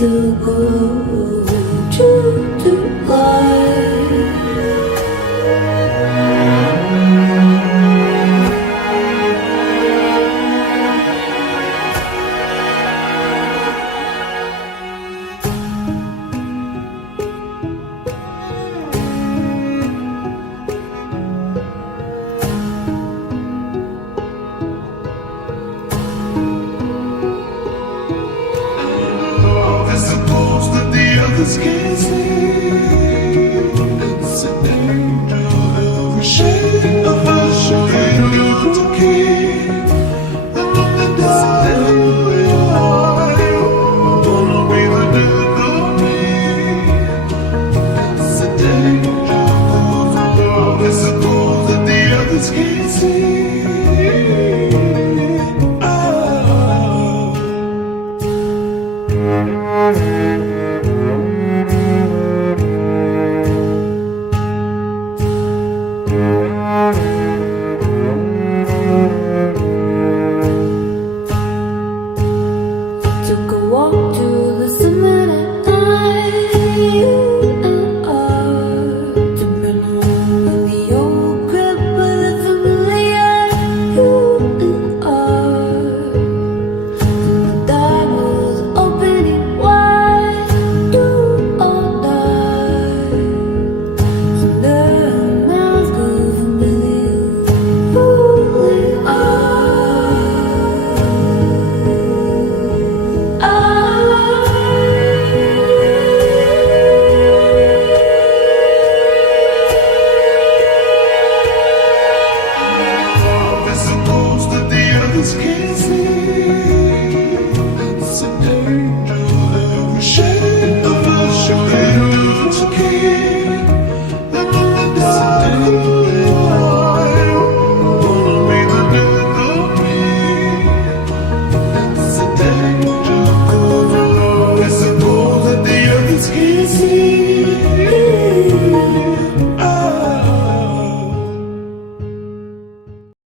to go to the light. I suppose that the others can't see. It's an angel, every shade of a shade you to keep. And on the day you wanna be the death of me. It's a danger, I suppose that the others can't see. Oh.